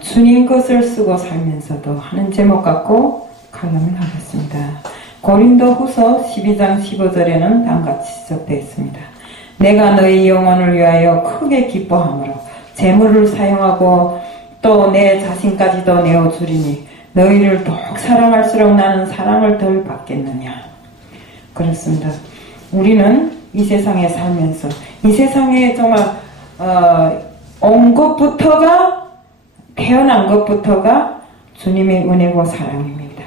주님 것을 쓰고 살면서도 하는 제목 갖고 강연을 하겠습니다. 고린도후서 12장 15절에는 다음같이 지적되어 있습니다. 내가 너희 영혼을 위하여 크게 기뻐함으로 재물을 사용하고 또 내 자신까지도 내어주리니 너희를 더욱 사랑할수록 나는 사랑을 덜 받겠느냐. 그렇습니다. 우리는 이 세상에 살면서 이 세상에 정말 온 것부터가, 태어난 것부터가 주님의 은혜고 사랑입니다.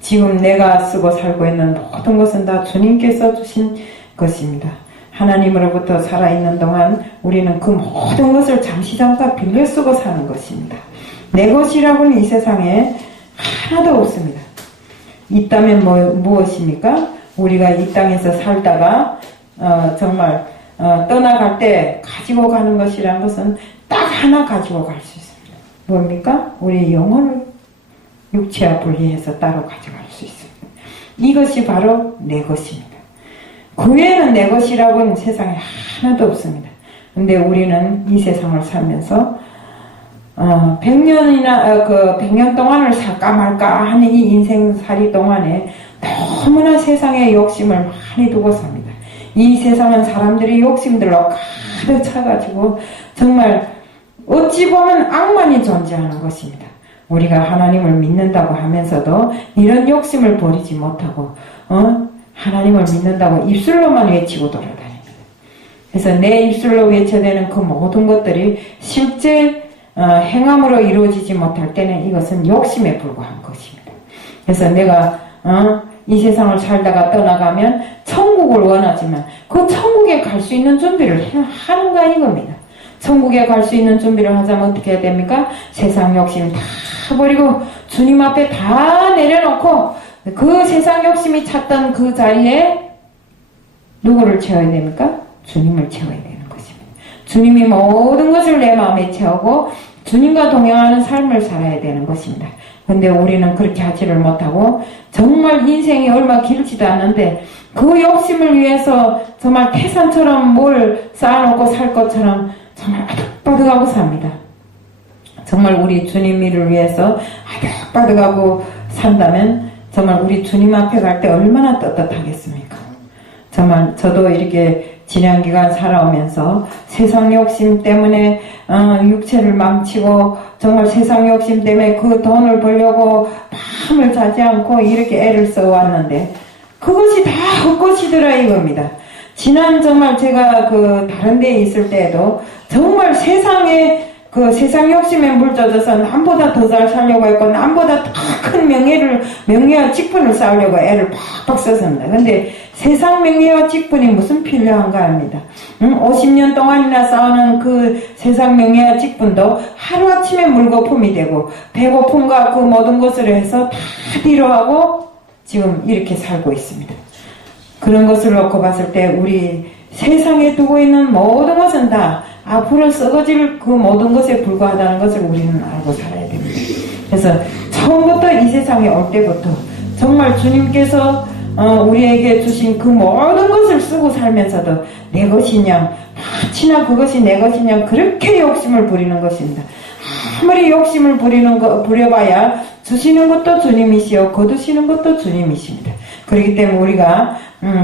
지금 내가 쓰고 살고 있는 모든 것은 다 주님께서 주신 것입니다. 하나님으로부터 살아있는 동안 우리는 그 모든 것을 잠시 잠깐 빌려 쓰고 사는 것입니다. 내 것이라고는 이 세상에 하나도 없습니다. 있다면 무엇입니까? 우리가 이 땅에서 살다가 정말 떠나갈 때 가지고 가는 것이라는 것은 딱 하나 가지고 갈 수 있습니다. 뭡니까? 우리 영혼을 육체와 분리해서 따로 가져갈 수 있습니다. 이것이 바로 내 것입니다. 그 외에는 내 것이라고는 세상에 하나도 없습니다. 근데 우리는 이 세상을 살면서 100년 동안을 살까 말까 하는 이 인생살이 동안에 너무나 세상에 욕심을 많이 두고 삽니다. 이 세상은 사람들이 욕심들로 가득 차가지고 정말 어찌 보면 악만이 존재하는 것입니다. 우리가 하나님을 믿는다고 하면서도 이런 욕심을 버리지 못하고 하나님을 믿는다고 입술로만 외치고 돌아다닙니다. 그래서 내 입술로 외쳐대는 그 모든 것들이 실제 행함으로 이루어지지 못할 때는 이것은 욕심에 불과한 것입니다. 그래서 내가 이 세상을 살다가 떠나가면 천국을 원하지만 그 천국에 갈 수 있는 준비를 하는가 이겁니다. 천국에 갈 수 있는 준비를 하자면 어떻게 해야 됩니까? 세상 욕심 다 버리고 주님 앞에 다 내려놓고 그 세상 욕심이 찼던 그 자리에 누구를 채워야 됩니까? 주님을 채워야 되는 것입니다. 주님이 모든 것을 내 마음에 채우고 주님과 동행하는 삶을 살아야 되는 것입니다. 근데 우리는 그렇게 하지를 못하고 정말 인생이 얼마 길지도 않는데 그 욕심을 위해서 정말 태산처럼 뭘 쌓아놓고 살 것처럼 정말 아득바득하고 삽니다. 정말 우리 주님 일을 위해서 아득바득하고 산다면 정말 우리 주님 앞에 갈 때 얼마나 떳떳하겠습니까? 정말 저도 이렇게 지난 기간 살아오면서 세상 욕심 때문에 육체를 망치고 정말 세상 욕심 때문에 그 돈을 벌려고 밤을 자지 않고 이렇게 애를 써왔는데 그것이 다 헛것이더라 이겁니다. 지난 정말 제가 다른 데에 있을 때에도 정말 세상에 세상 욕심에 물젖어서 남보다 더 잘 살려고 했고 남보다 더 큰 명예와 직분을 쌓으려고 애를 팍팍 썼습니다. 근데 세상 명예와 직분이 무슨 필요한가 합니다. 50년 동안이나 쌓아놓은 그 세상 명예와 직분도 하루아침에 물거품이 되고 배고픔과 그 모든 것을 해서 다 뒤로하고 지금 이렇게 살고 있습니다. 그런 것을 놓고 봤을 때 우리 세상에 두고 있는 모든 것은 다 앞으로 썩어질 그 모든 것에 불과하다는 것을 우리는 알고 살아야 됩니다. 그래서 처음부터 이 세상에 올 때부터 정말 주님께서 우리에게 주신 그 모든 것을 쓰고 살면서도 내 것이냐 마치나 그것이 내 것이냐 그렇게 욕심을 부리는 것입니다. 아무리 욕심을 부려봐야 주시는 것도 주님이시요 거두시는 것도 주님이십니다. 그렇기 때문에 우리가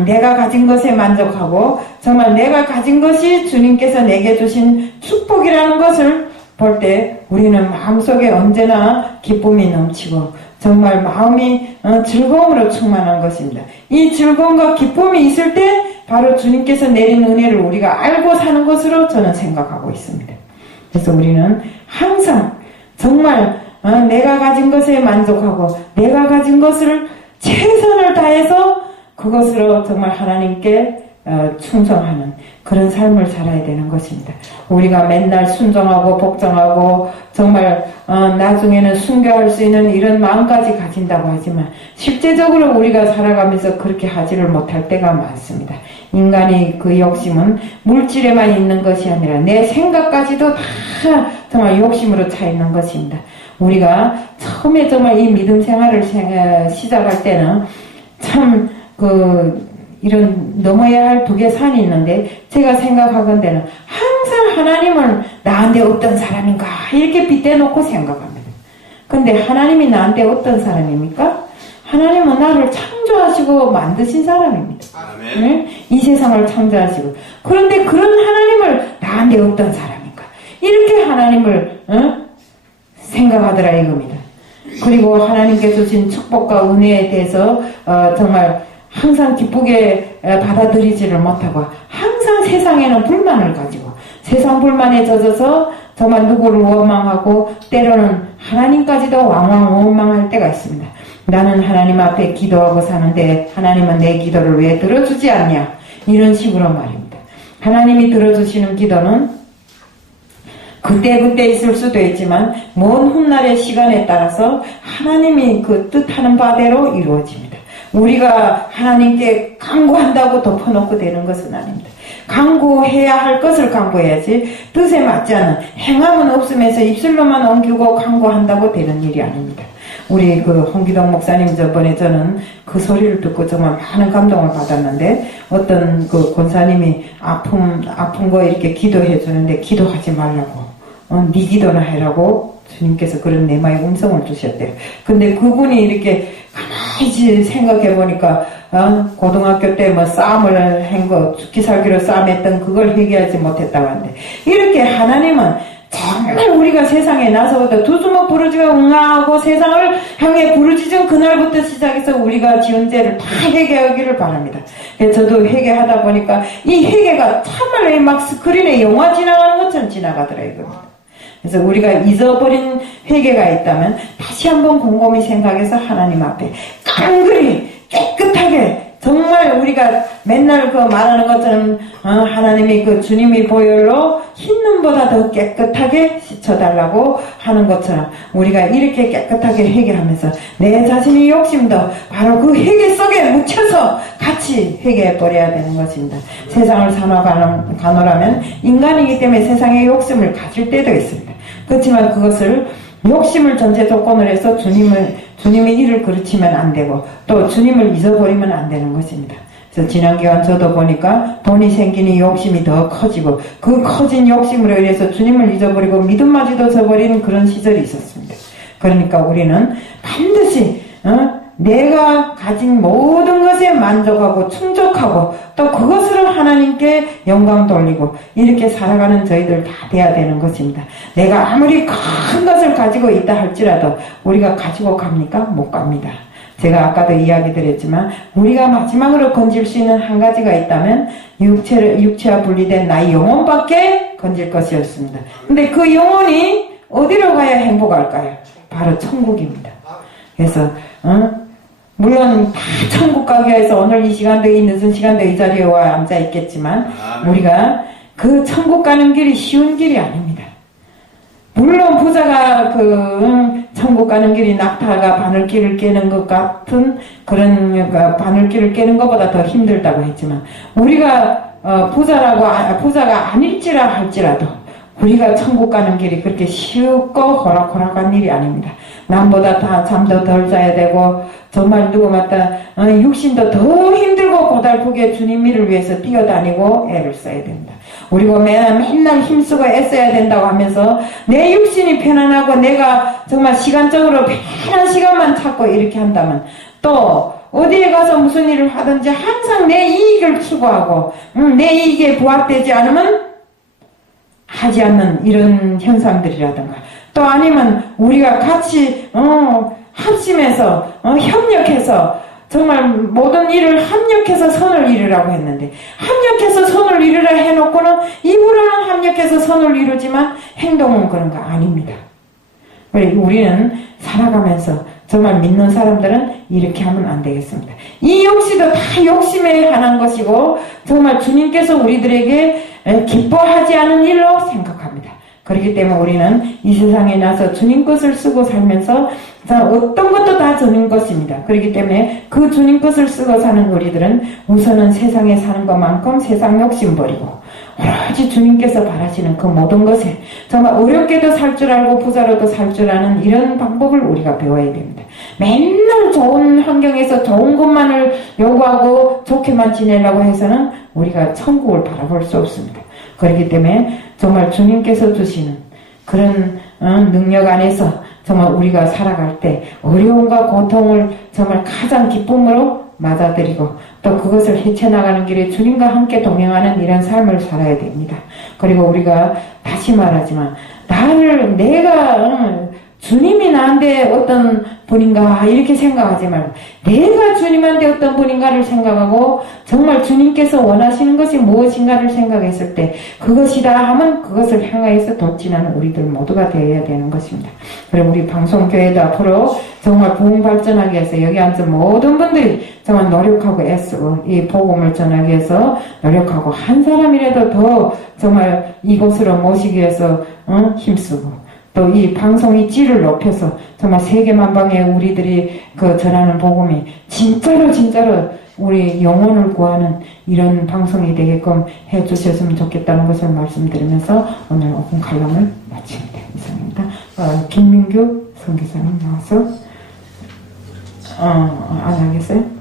내가 가진 것에 만족하고 정말 내가 가진 것이 주님께서 내게 주신 축복이라는 것을 볼 때 우리는 마음속에 언제나 기쁨이 넘치고 정말 마음이 즐거움으로 충만한 것입니다. 이 즐거움과 기쁨이 있을 때 바로 주님께서 내린 은혜를 우리가 알고 사는 것으로 저는 생각하고 있습니다. 그래서 우리는 항상 정말 내가 가진 것에 만족하고 내가 가진 것을 최선을 다해서 그것으로 정말 하나님께 충성하는 그런 삶을 살아야 되는 것입니다. 우리가 맨날 순종하고 복종하고 정말 나중에는 순교할 수 있는 이런 마음까지 가진다고 하지만 실제적으로 우리가 살아가면서 그렇게 하지를 못할 때가 많습니다. 인간이 그 욕심은 물질에만 있는 것이 아니라 내 생각까지도 다 정말 욕심으로 차 있는 것입니다. 우리가 처음에 정말 이 믿음 생활을 시작할 때는 참 이런 넘어야 할 두 개 산이 있는데 제가 생각하건대는 항상 하나님을 나한테 어떤 사람인가 이렇게 빗대놓고 생각합니다. 근데 하나님이 나한테 어떤 사람입니까? 하나님은 나를 창조하시고 만드신 사람입니다. 네? 이 세상을 창조하시고. 그런데 그런 하나님을 나한테 어떤 사람인가 이렇게 하나님을 생각하더라 이겁니다. 그리고 하나님께서 주신 축복과 은혜에 대해서 정말 항상 기쁘게 받아들이지를 못하고 항상 세상에는 불만을 가지고 세상 불만에 젖어서 정말 누구를 원망하고 때로는 하나님까지도 왕왕 원망할 때가 있습니다. 나는 하나님 앞에 기도하고 사는데 하나님은 내 기도를 왜 들어주지 않냐 이런 식으로 말입니다. 하나님이 들어주시는 기도는 그때그때 있을 수도 있지만 먼 훗날의 시간에 따라서 하나님이 그 뜻하는 바대로 이루어집니다. 우리가 하나님께 간구한다고 덮어놓고 되는 것은 아닙니다. 간구해야 할 것을 간구해야지 뜻에 맞지 않은 행함은 없으면서 입술로만 옮기고 간구한다고 되는 일이 아닙니다. 우리 그 홍기동 목사님 저번에 저는 그 소리를 듣고 정말 많은 감동을 받았는데 어떤 그 권사님이 아픈 거 이렇게 기도해 주는데 기도하지 말라고 네 기도나 해라고 주님께서 그런 내마의 음성을 주셨대요. 근데 그분이 이렇게 가만히 생각해 보니까 고등학교 때 뭐 싸움을 한 거 죽기 살기로 싸움했던 그걸 회개하지 못했다고 하는데 이렇게 하나님은 정말 우리가 세상에 나서부터 두 주먹 부르짖어 응하고 세상을 향해 부르짖은 그날부터 시작해서 우리가 지은 죄를 다 회개하기를 바랍니다. 저도 회개하다 보니까 이 회개가 참말로 막 스크린에 영화 지나가는 것처럼 지나가더라고요. 그래서 우리가 잊어버린 회개가 있다면 다시 한번 곰곰이 생각해서 하나님 앞에 깡그리 깨끗하게 정말 우리가 맨날 그 말하는 것처럼 하나님이 그 주님이 보혈로 흰 눈보다 더 깨끗하게 씻어달라고 하는 것처럼 우리가 이렇게 깨끗하게 회개하면서 내 자신의 욕심도 바로 그 회개 속에 묻혀서 같이 회개해버려야 되는 것입니다. 세상을 삼아가노라면 인간이기 때문에 세상의 욕심을 가질 때도 있습니다. 그렇지만 그것을 욕심을 전제 조건으로 해서 주님의 일을 그르치면 안 되고 또 주님을 잊어버리면 안 되는 것입니다. 그래서 지난 기간 저도 보니까 돈이 생기니 욕심이 더 커지고 그 커진 욕심으로 인해서 주님을 잊어버리고 믿음마저도 저버리는 그런 시절이 있었습니다. 그러니까 우리는 반드시 내가 가진 모든 것에 만족하고 충족하고 또 그것으로 하나님께 영광 돌리고 이렇게 살아가는 저희들 다 돼야 되는 것입니다. 내가 아무리 큰 것을 가지고 있다 할지라도 우리가 가지고 갑니까? 못 갑니다. 제가 아까도 이야기 드렸지만 우리가 마지막으로 건질 수 있는 한 가지가 있다면 육체와 분리된 나의 영혼밖에 건질 것이었습니다. 근데 그 영혼이 어디로 가야 행복할까요? 바로 천국입니다. 그래서 물론 다 천국 가기 위해서 오늘 이 시간도 이 늦은 시간도 이 자리에 와 앉아 있겠지만 우리가 그 천국 가는 길이 쉬운 길이 아닙니다. 물론 부자가 그 천국 가는 길이 낙타가 바늘길을 깨는 것 같은 그런 바늘길을 깨는 것보다 더 힘들다고 했지만 우리가 부자가 아닐지라 할지라도 우리가 천국 가는 길이 그렇게 쉽고 호락호락한 일이 아닙니다. 남보다 다 잠도 덜 자야 되고 정말 누구 맞다 육신도 더 힘들고 고달프게 주님 일을 위해서 뛰어다니고 애를 써야 됩니다. 우리가 맨날 힘쓰고 애써야 된다고 하면서 내 육신이 편안하고 내가 정말 시간적으로 편한 시간만 찾고 이렇게 한다면 또 어디에 가서 무슨 일을 하든지 항상 내 이익을 추구하고 내 이익에 부합되지 않으면 하지 않는 이런 현상들이라든가 또 아니면 우리가 같이 합심해서 협력해서 정말 모든 일을 합력해서 선을 이루라고 했는데 합력해서 선을 이루라 해놓고는 입으로는 합력해서 선을 이루지만 행동은 그런 거 아닙니다. 우리는 살아가면서 정말 믿는 사람들은 이렇게 하면 안 되겠습니다. 이 욕심도 다 욕심에 관한 것이고 정말 주님께서 우리들에게 기뻐하지 않은 일로 생각합니다. 그렇기 때문에 우리는 이 세상에 나서 주님 것을 쓰고 살면서 어떤 것도 다 주님 것입니다. 그렇기 때문에 그 주님 것을 쓰고 사는 우리들은 우선은 세상에 사는 것만큼 세상 욕심 버리고 오로지 주님께서 바라시는 그 모든 것에 정말 어렵게도 살 줄 알고 부자로도 살 줄 아는 이런 방법을 우리가 배워야 됩니다. 맨날 좋은 환경에서 좋은 것만을 요구하고 좋게만 지내려고 해서는 우리가 천국을 바라볼 수 없습니다. 그렇기 때문에 정말 주님께서 주시는 그런 능력 안에서 정말 우리가 살아갈 때 어려움과 고통을 정말 가장 기쁨으로 맞아들이고 또 그것을 헤쳐나가는 길에 주님과 함께 동행하는 이런 삶을 살아야 됩니다. 그리고 우리가 다시 말하지만 내가 주님이 나한테 어떤 분인가 이렇게 생각하지 말고 내가 주님한테 어떤 분인가를 생각하고 정말 주님께서 원하시는 것이 무엇인가를 생각했을 때 그것이다 하면 그것을 향하여서 돌진하는 우리들 모두가 되어야 되는 것입니다. 그리고 우리 방송교회도 앞으로 정말 부흥 발전하기 위해서 여기 앉은 모든 분들이 정말 노력하고 애쓰고 이 복음을 전하기 위해서 노력하고 한 사람이라도 더 정말 이곳으로 모시기 위해서 힘쓰고 또 이 방송의 질을 높여서 정말 세계만방에 우리들이 그 전하는 복음이 진짜로 우리 영혼을 구하는 이런 방송이 되게끔 해주셨으면 좋겠다는 것을 말씀드리면서 오늘 오픈 칼럼을 마칩니다. 이상입니다. 김민규 선교사님 나와서 안 하겠어요?